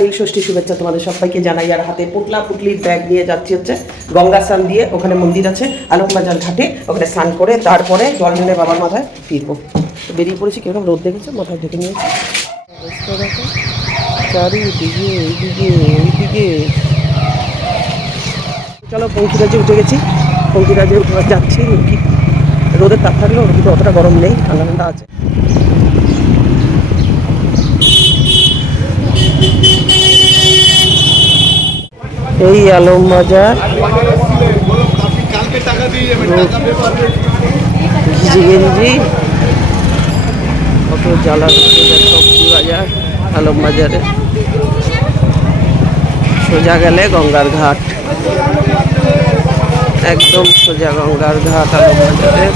নীল ষষ্ঠী শুভেচ্ছা তোমাদের সবাইকে জানাই। আর হাতে পুটলা পুটলির ব্যাগ নিয়ে যাচ্ছি হচ্ছে গঙ্গা স্নান দিয়ে, ওখানে মন্দির আছে আলোকবাজার ঘাটে, ওখানে স্নান করে তারপরে জল ঢেলে বাবার মাথায় ফিরবো। বেরিয়ে পড়েছি, কিরকম রোদ দেখেছে, মাথায় ঢেকে নিয়েছি। দেখো চারিদিকে এইদিকে ওইদিকে। চলো পঙ্খিরাজে উঠে গেছি, পঙ্খিরাজে যাচ্ছি। রোদের তাপ থাকলেও কিন্তু অতটা গরম নেই, ঠান্ডা ঠান্ডা আছে। এই আলমবাজার গেঞ্জি কত জ্বালা সবজি বাজার আলমবাজারে। সোজা গেলে গঙ্গার ঘাট, একদম সোজা গঙ্গার ঘাট আলমবাজারে।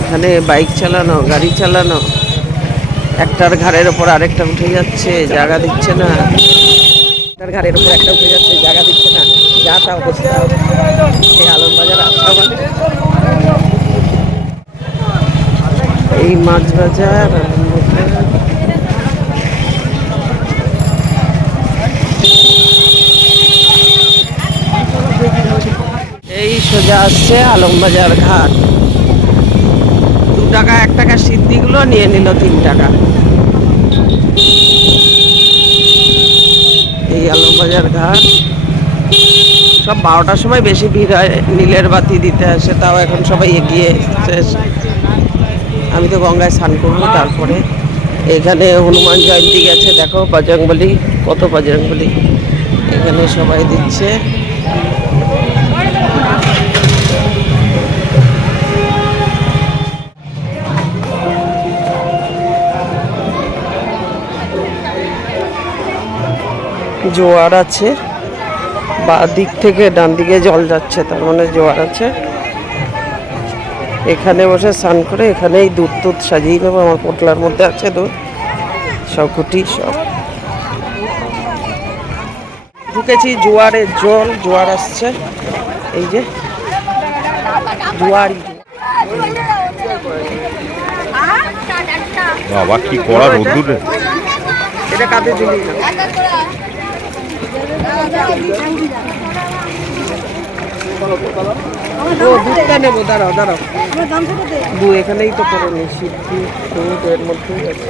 এখানে বাইক চালানো, গাড়ি চালানো, একটার ঘাড়ের ওপর আরেকটা উঠে যাচ্ছে, জায়গা দিচ্ছে না। একটার ঘাড়ের ওপর একটা উঠে যাচ্ছে, জায়গা দিচ্ছে না। যা তা অবস্থা এই আলমবাজার আসা মানে। এই মাছ বাজার এই সোজা আসছে আলমবাজার ঘাট। 2 টাকা 1 টাকা সিদ্ধিগুলো নিয়ে নিল 3 টাকা। এই আলমবাজার ঘাট সব 12টার সময় বেশি ভিড় হয়, নীলের বাতি দিতে আসে, তাও এখন সবাই এগিয়ে এসছে। আমি তো গঙ্গায় স্নান করবো, তারপরে এখানে হনুমান জয়ন্তী গেছে, দেখো বজরংবলী, কত বজরংবলী এখানে সবাই দিচ্ছে। জোয়ার আছে, বা দিক থেকে ডান দিকে জল যাচ্ছে, তার মানে জোয়ার আছে। এখানে বসে স্নান করে এখানেই দুধ টুধ সাজিয়ে নেবো। আমার পোটলার মধ্যে আছে দুধ, সবকুটি সব। ঢুকেছি, জোয়ারের জল, জোয়ার আসছে, এই যে জোয়ার। বাবা কি কড়া রোদ্দুর, এটা কাঁধে ঝুলিয়ে না। ও দুধটা নেবো, দাঁড়াও দাঁড়াও। এখানেই তো করে নি, সিদ্ধি দুধ এর মধ্যেই আছে।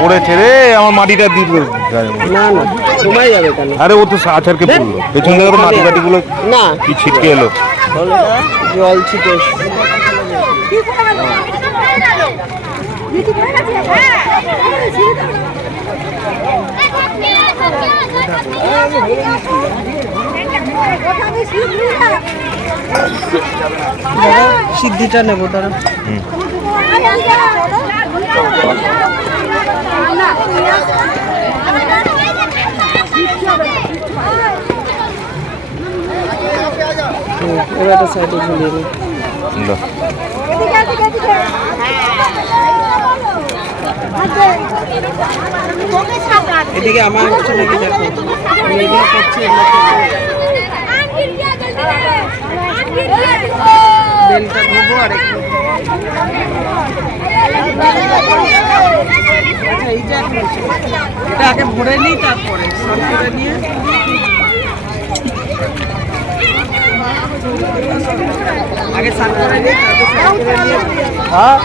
পড়েছে রে আমার মাটিটা দিয়ে না না ঘুমাই যাবে কেন? আরে ও তো আছাড়কে পড়লো, পেছন থেকে তো মাটি কাটি গুলো না কি ছিটকে এলো, জল ছিটে। সিদ্ধিটা নেবো তারা। এবার একটা সাইডে ঝুলিয়ে নিই। এদিকে আমার হচ্ছে নাকি, দেখো এগুলো করছে, বেলটা ধোবো আর একটু। আচ্ছা এইটা এটা আগে ভরে নিই, তারপরে সব করে নিয়ে আগে স্নান করে নিই, তারপর স্নান করে নিয়ে। হ্যাঁ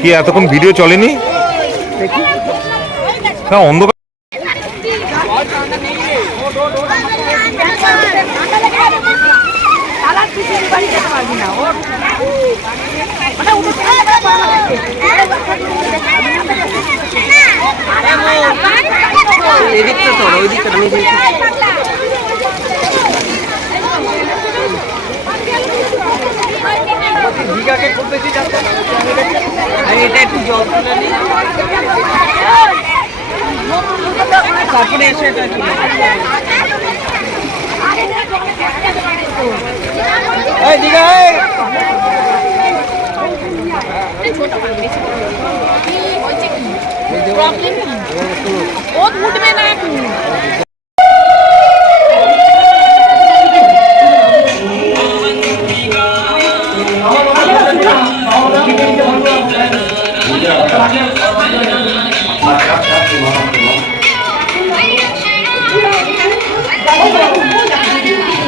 কি এতক্ষণ ভিডিও চলেনি? না অন্ধকার। ওইদিকে আমি দেখি। এটা একটু জল তুলে নিই, তারপরে এসে এটা তুলে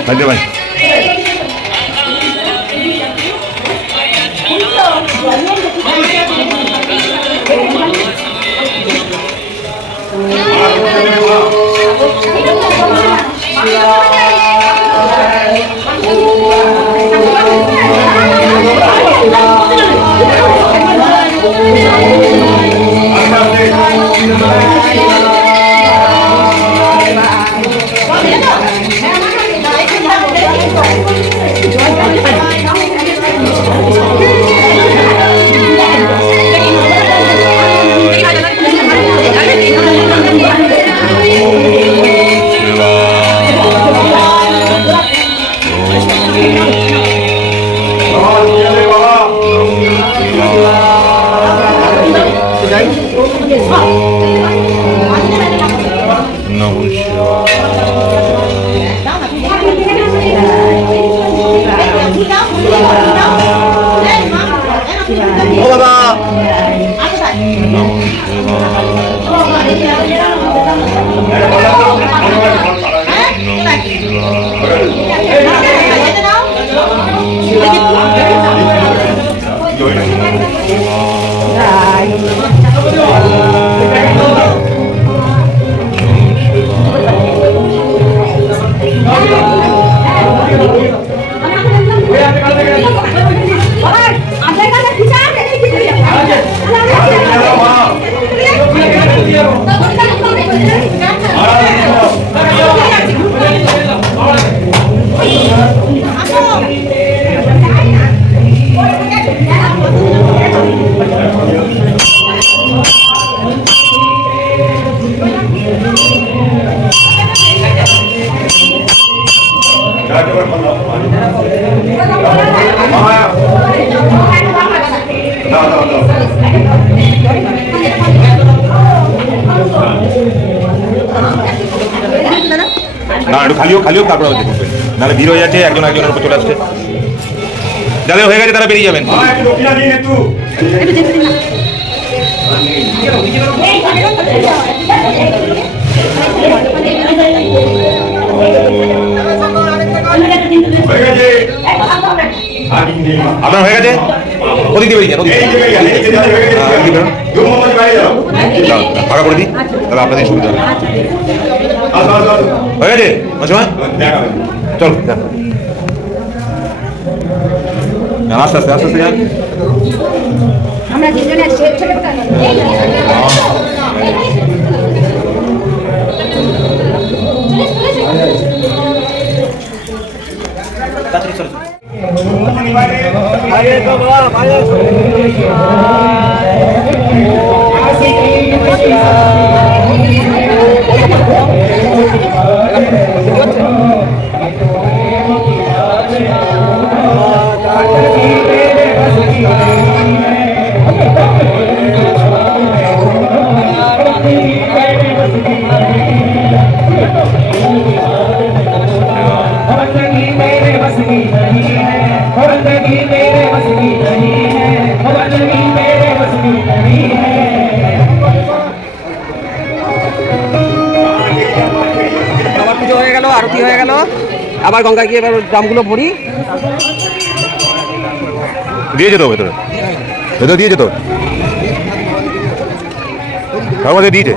ভাই ভাই না একটু খালি হোক তারপর আবার দেখবেন, নাহলে ভিড় হয়ে যাচ্ছে, একজন একজনের উপর চলে আসছে। যাদের হয়ে গেছে তারা বেরিয়ে যাবেন। আপনার হয়ে গেছে, ওদিক দিয়ে বেরিয়ে যান, ফাঁকা করে দিই, তাহলে আপনাদের সুবিধা হবে। হয়ে গেছে মাসিমা, চল আস্তে আস্তে আস্তে আস্তে যান। আমরা দুজনে আবার পুজো হয়ে গেল, আরতি হয়ে গেল, আবার গঙ্গা গিয়ে এবার ড্রামগুলো ভরি। দিয়েছে তো ভেতরে, ভেতরে দিয়েছে তো, তার মধ্যে দিয়েছে।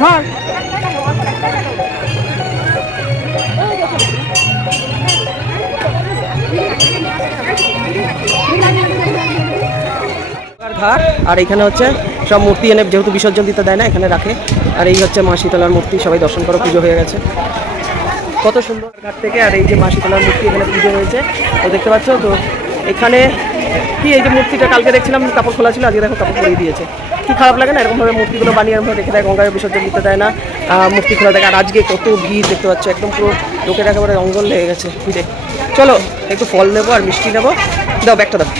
ধর। ঘাট আর এখানে হচ্ছে সব মূর্তি এনে যেহেতু বিসর্জন দিতে দেয় না এখানে রাখে। আর এই হচ্ছে মা শীতলার মূর্তি, সবাই দর্শন করো, পুজো হয়ে গেছে কত সুন্দর ঘাট থেকে। আর এই যে মা শীতলার মূর্তি এখানে পুজো হয়েছে তো দেখতে পাচ্ছ। তো এখানে কি এই যে মূর্তিটা কালকে দেখছিলাম কাপড় খোলা ছিল, আজকে দেখো কাপড় পরিয়ে দিয়েছে। কি খারাপ লাগে না এরকমভাবে মূর্তিগুলো বানিয়ে এরকমভাবে রেখে দেয়, গঙ্গায় বিসর্জন দিতে দেয় না, মূর্তি খোলা থাকে। আর আজকে কত ভিড় দেখতে পাচ্ছ, একদম পুরো লোকের একেবারে অঙ্গল লেগে গেছে ভিড়ে। চলো একটু ফল নেবো আর মিষ্টি নেবো, দাও ব্যাগটা দাও।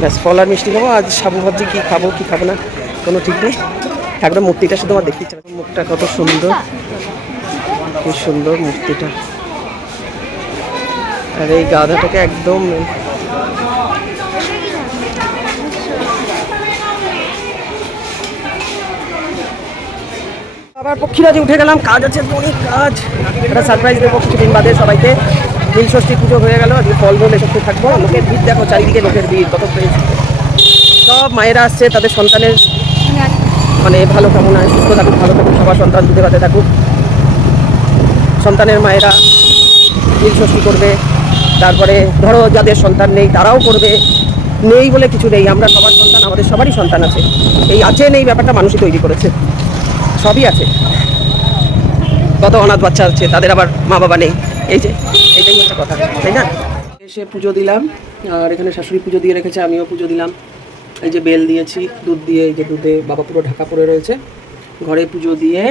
ব্যাস ফল আর মিষ্টি নেবো। আজ সাবু ভাবছি কী খাবো কী খাবো না কোনো ঠিক নেই। একদম মূর্তিটা শুধু আমার দেখতে ইচ্ছা, মুখটা কত সুন্দর, কি সুন্দর মূর্তিটা। আর এই গাধাটাকে একদম আবার পক্ষীরাজে উঠে গেলাম, কাজ আছে অনেক কাজ। একটা সারপ্রাইজ দেবো কিছুদিন বাদে সবাইকে। নীল ষষ্ঠী পুজো হয়ে গেল, আজকে ফল ফল এসব থাকবো। লোকের ভিড় দেখো, চারিদিকে লোকের ভিড় কত প্রেস। সব মায়েরা আসছে তাদের সন্তানের মানে ভালো কামনায়, সুস্থ থাকুক, ভালো থাকুক, সবার সন্তান দুধে ভাতে থাকুক। সন্তানের মায়েরা নীল ষষ্ঠী করবে, তারপরে ধরো যাদের সন্তান নেই তারাও করবে। নেই বলে কিছু নেই, আমরা সবার সন্তান, আমাদের সবারই সন্তান আছে। এই আছে নেই ব্যাপারটা মানুষই তৈরি করেছে, সবই আছে। কত অনাথ বাচ্চা আছে, তাদের আবার মা বাবা নেই। এই যে এইটাই হচ্ছে কথা, তাই না? এসে পুজো দিলাম, আর এখানে শাশুড়ি পুজো দিয়ে রেখেছে, আমিও পুজো দিলাম। এই যে বেল দিয়েছি দুধ দিয়ে, এই যে দুধে বাবা পুরো ঢাকা পড়ে রয়েছে। ঘরে পুজো দিয়ে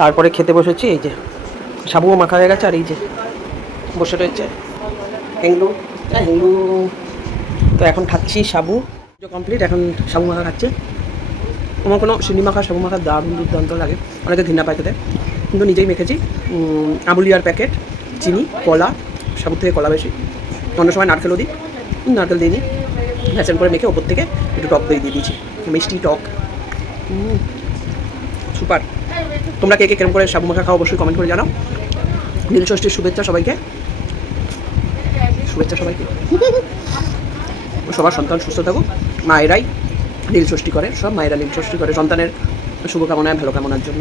তারপরে খেতে বসেছি। এই যে সাবুও মাখা হয়ে গেছে, আর এই যে বসে রয়েছে হেঙ্গু। হেঙ্গু তো এখন খাচ্ছি সাবু, পুজো কমপ্লিট, এখন সাবু মাখা খাচ্ছে। আমার কোনো চিনি মাখা সাবু মাখা দারুণ দুর্দান্ত লাগে, অনেকে ঘৃণা পায় খেতে, কিন্তু নিজেই মেখেছি। আমুলিয়ার প্যাকেট, চিনি, কলা, সাবুর থেকে কলা বেশি, অন্য সময় নারকেলও দিই, নারকেল দিইনি। ভ্যাসেন করে মেখে ওপর থেকে একটু টক দই দিয়ে দিয়েছি, মিষ্টি টক, সুপার। তোমরা কে কে কেরম করে সাবু মাখা খাও অবশ্যই কমেন্ট করে জানাও। নীল ষষ্ঠীর শুভেচ্ছা সবাইকে, শুভেচ্ছা সবাইকে। সবার সন্তান সুস্থ থাকুক। মায়েরাই নীল ষষ্ঠী করে, সব মায়েরা নীল ষষ্ঠী করে সন্তানের শুভকামনায়, ভালো কামনার জন্য।